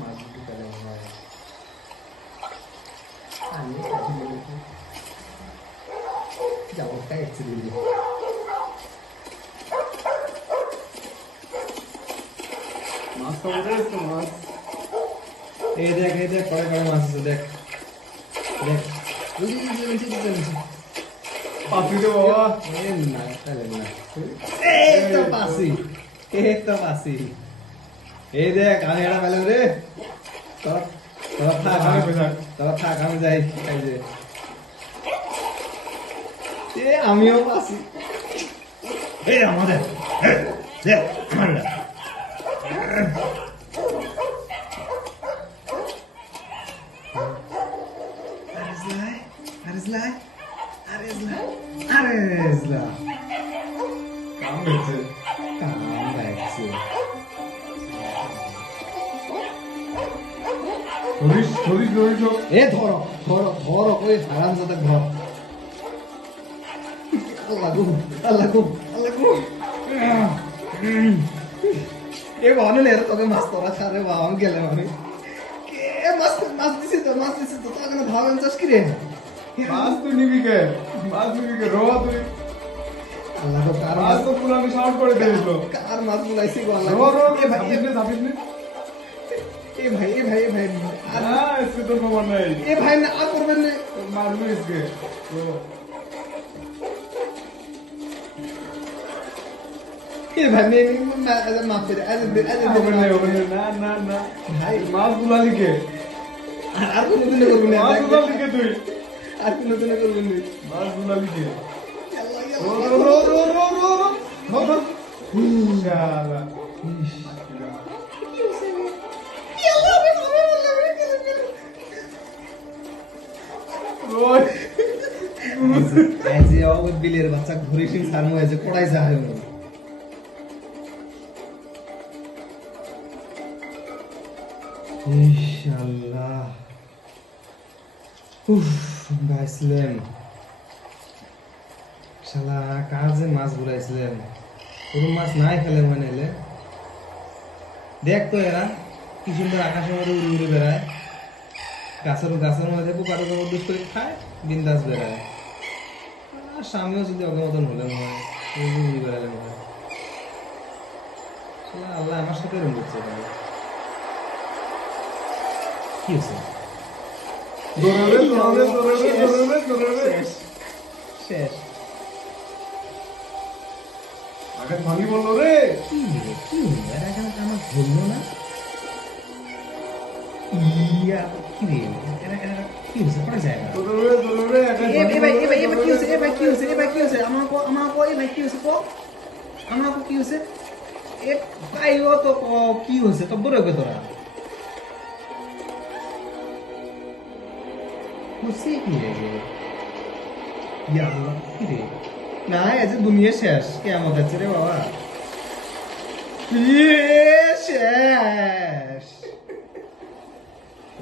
মাছ দুটো পেলে হয় যাবো তাই অ্যাকচুয়ালি মাছ খাবো তো মাছ। এই দেখ পরে মাছ আছে দেখ দেখ পাপি রে বাবা। না তাহলে না এই তো পাসি এই দেখ আমি এটা পেলাম রে তোরা থাক আমি যাই এই যে আমিও পাসি এই আমাদের দেখ আমারটা Aresla. কাম হয়েছে। ধরিস এ ধরো ওই হারামজাদা ধর আল্লাহ গো এ বানলে এর তোকে মাছ তোরা ছাড়ে বাবা আমি গেলাম আমি কে মাছ দিছি তো তোকে না ভাবেন চাস কি রে মাছ তুই নিবি কে রো তুই। আল্লাহ গো কার মাছ তো পুরো আমি সাউন্ড করে দিয়েছিল। কার মাছ বুলাইছি গো আল্লাহ রো এ ভাই ধাপিস নে। এ ভাই আর না इसके तो खबर नहीं। এ ভাই না আর করবেন না मालूम है इसके। रो এ ভাই মাফ করে खबर नहीं ना ভাই माछ बुला लिखे। আর কোনো দিনে করবেন না माछ बुला लिखे तुई। আর কোনো দিনে করবেন না माछ बुला लिखे। रो रो शाला। আজ ও বিলের বাচ্চা ঘুরে সিং সারমু আজ কোড়াই যায় ইনশাআল্লাহ গাইছিলেন শালা কাজে মাছ ঘুরাইছিলেন পুরো মাছ নাই খেলে মনে এলে দেখ তো এরা কি সুন্দর আকাশের মধ্যে উড়ে বেড়ায় গাছের মধ্যে পোকার উপর দুষ করে খায় বিন্দাস বেড়ায় আর স্বামীও যদি অগে মতন হলেন হয় উড়ে বেড়ালেন হয় আল্লাহ আমার সাথে এরকম করছে কি হচ্ছে শেষ আগে ভাঙি বললো রে। কি এরা এখানে আমার ধরলো না ইয়া কি রে এরা কি হচ্ছে পড়ে যায় না দুনিয়া শেষ কেমন আছে রে বাবা শেষ